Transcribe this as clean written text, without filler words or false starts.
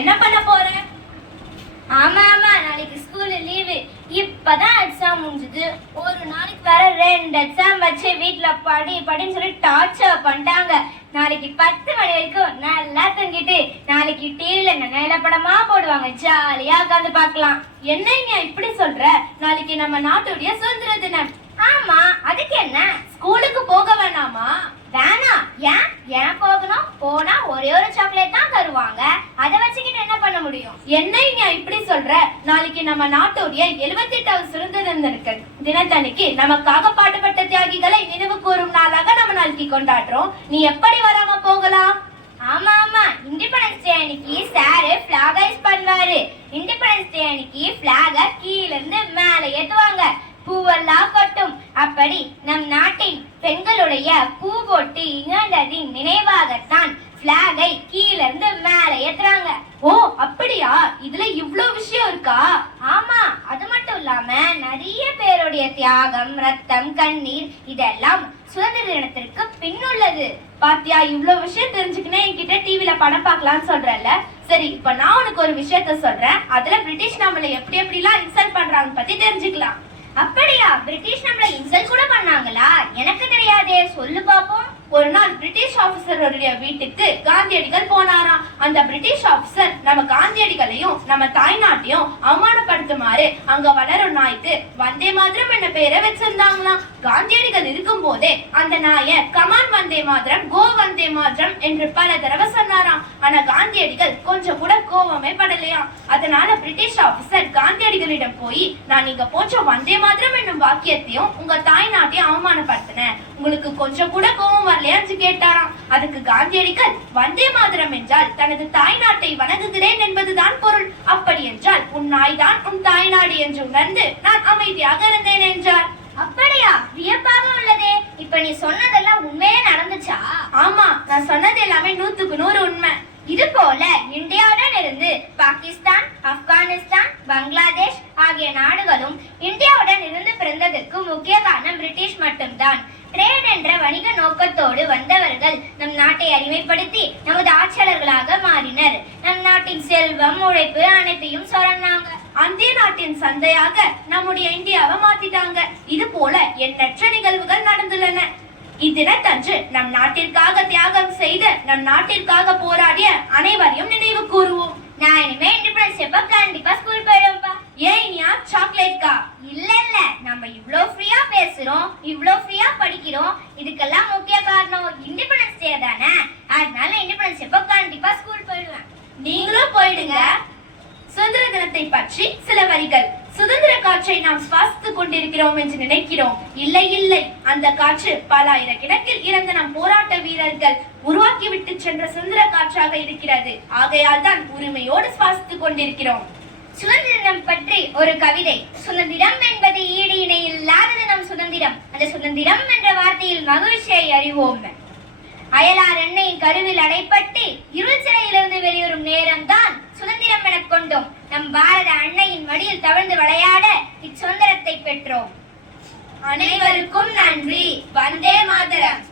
என்ன பண்ண போற? ஆமா ஆமா, நாளைக்கு ஸ்கூல்ல லீவு. இப்பதான் எக்ஸாம் முடிஞ்சது. ஒரு நாளைக்கு வேற 2 எக்ஸாம் வச்சு வீட்டுல படின்னு சொல்லி டார்ச்சர் பண்ணிட்டாங்க. நாளைக்கு 10 மணி வரைக்கும் நல்லா தூங்கிட்டு நாளைக்கு டிவில நல்ல படமா போடுவாங்க, ஜாலியா உட்காந்து பார்க்கலாம். என்னங்க இப்படி சொல்ற? நாளைக்கு நம்ம நாட்டுடைய சுதந்திர தினம். ஆமா, அதுக்கு என்ன? ஸ்கூலுக்கு போக வேணாமா? வேணாம். ஏன் ஏன் போகணும்? போனா ஒரே ஒரு சாக்லேட் தான் தருவாங்க, அதை வச்சுக்கிட்டு என்ன பண்ண முடியும்? என்னங்க இப்படி சொல்ற? நாளைக்கு நம்ம நாட்டுடைய 78வது சுதந்திர தினத்தன்னைக்கு நமக்காக பாடுபட்ட தியாகிகளை நினைவு கூறும் நாளாக நம்ம நாளைக்கு கொண்டாடுறோம். நீ எப்படி வராம போகலாம்? ஆமா ஆமா, இண்டிபெண்டன்ஸ் டே அன்னைக்கு சாரு பிளாக் ஹைஸ் பண்ணுவாரு. இண்டிபெண்டன்ஸ் டே அன்னைக்கு பிளாக கீழ இருந்து மேல ஏத்துவாங்க, பூவெல்லாம் கொட்டும். அப்படி நம் நாட்டின் பெண்களுடைய பூ போட்டு இழந்ததின் நினைவாகத்தான் பிளாகை கீழ இருந்து மேல ஏத்துறாங்க. ஓ அப்படியா? இதுல இவ்ளோ விஷயம் இருக்கா? ஆமா, அது மட்டும் இல்லாம நிறைய பேருடைய தியாகம், ரத்தம், கண்ணீர் இதெல்லாம் சுதந்திர தினத்திற்கு பின்னுள்ளது. பாத்தியா, இவ்ளோ விஷயம் தெரிஞ்சுக்கினே என்கிட்ட டிவில படம் பார்க்கலாம்னு சொல்றல. சரி, இப்ப நான் உனக்கு ஒரு விஷயத்த சொல்றேன். அதுல பிரிட்டிஷ் நம்மள எப்படி எப்படிலாம் இன்சல்ட் பண்றாங்க பத்தி தெரிஞ்சுக்கலாம். அப்படியா? பிரிட்டிஷ் நம்மள இன்சல்ட் கூட பண்ணாங்களா? எனக்கு தெரியாதே, சொல்லு பாப்போம். ஒரு நாள் பிரிட்டிஷ் ஆபீசருடைய வீட்டுக்கு காந்தியடிகள் போனாராம். அந்த பிரிட்டிஷ் ஆபீசர் நம்ம காந்தியடிகளையும் நம்ம தாய்நாட்டையும் அவமானப்படுத்துமாறு அங்க வளரும் நாய்க்கு வந்தே மாதரம் என்ன பேரை வச்சிருந்தாங்களாம். காந்தியடிகள் இருக்கும் போதே அந்த நாயை கமான் வந்தே மாதரம், கோ வந்தே மாதரம் என்று பல தடவை சொன்னாராம். ஆனா காந்தியடிகள் கொஞ்சம் கூட கோபமே படலையாம். அதனால பிரிட்டிஷ் ஆபீசர் காந்தியடிகளிடம் போய், நான் நீங்க போன்ற வந்தே மாதரம் என்னும் வாக்கியத்தையும் உங்க தாய்நாட்டையும் அவமானப்படுத்தினேன், உங்களுக்கு கொஞ்சம் கூட கோபம் வரலையான்னு கேட்டாராம். அதுக்கு காந்தியடிகள், வந்தே மாதரம் என்றால் தனது தாய்நாட்டை வணங்குகிறேன் என்பதுதான் பொருள். அப்படி என்றால் உன் நாய்தான் உன் தாய்நாடு என்று உணர்ந்து நான் அமைதியாக இருந்தேன் என்றார். அப்படியா? வியப்பாக உள்ளதே. இப்ப நீ சொன்னதெல்லாம் உண்மையே நடந்துச்சா? ஆமா, நான் சொன்னது எல்லாமே 100க்கு 100 உண்மை. இது போல இந்தியாவுடன் இருந்து பாகிஸ்தான், ஆப்கானிஸ்தான், பங்களாதேஷ் ஆகிய நாடுகளும் இந்தியாவுடன் இருந்து பிறந்ததற்கு முக்கிய காரணம் பிரிட்டிஷ் மட்டும்தான். ட்ரேட் என்ற வணிக நோக்கத்தோடு வந்தவர்கள் நம் நாட்டை அடிமைப்படுத்தி நமது ஆட்சியாளர்களாக மாறினர். நம் நாட்டின் செல்வம், உழைப்பு அனைத்தையும் சொரண்டாங்க. அந்திய நாட்டின் சந்தையாக நம்முடைய இந்தியாவை மாத்திட்டாங்க. இது போல எண்ணற்ற நிகழ்வுகள் நடந்துள்ளன. இத்தினத்தன்று நம் நாட்டிற்காக தியாகம் செய்து நம் நாட்டிற்காக போராடிய அனைவரையும் நினைவு கூறுவோம். நான் இனிமே இண்டிபெண்டன்ஸ் எப்ப கண்டிப்பா ஸ்கூல் போயிடுவேன்ப்பா. ஏன் இனியா, சாக்லேட்கா? இல்ல இல்ல, நம்ம இவ்ளோ ஃப்ரீயா பேசுறோம், இவ்ளோ ஃப்ரீயா படிக்கிறோம், இதுக்கெல்லாம் முக்கிய காரணம் இண்டிபெண்டன்ஸ் டே தானே. அதனால இண்டிபெண்டன்ஸ் எப்ப கண்டிப்பா ஸ்கூல் போயிடுவேன். நீங்களும் போயிடுங்க. சுதந்திர தினத்தை பற்றி சில வரிகள். சுதந்திர காற்றை நாம் சுவாசித்துக் கொண்டிருக்கிறோம் என்று நினைக்கிறோம். இல்லை இல்லை, அந்த காற்று பல ஆயிரக்கணக்கில் இறந்த நம் போராட்ட வீரர்கள் உருவாக்கிவிட்டு சென்ற சுதந்திர காற்றாக இருக்கிறது. ஆகையால் தான் உரிமையோடு சுவாசித்துக் கொண்டிருக்கிறோம். சுதந்திரம் பற்றி ஒரு கவிதை. சுதந்திரம் என்பது ஈடு இணை இல்லாதது நம் சுதந்திரம். அந்த சுதந்திரம் என்ற வார்த்தையில் மகிழ்ச்சியை அறிவோம். அயலார் எண்ணெயின் கருவில் அடைப்பட்டு இருள் சிறையிலிருந்து வெளியேறும் நேரம் தான் சுதந்திரம் என கொண்டோம். நம் பாரத அன்னையின் மடியில் தவழ்ந்து விளையாட இச்சுதந்திரத்தை பெற்றோம். அனைவருக்கும் நன்றி. வந்தே மாதரம்.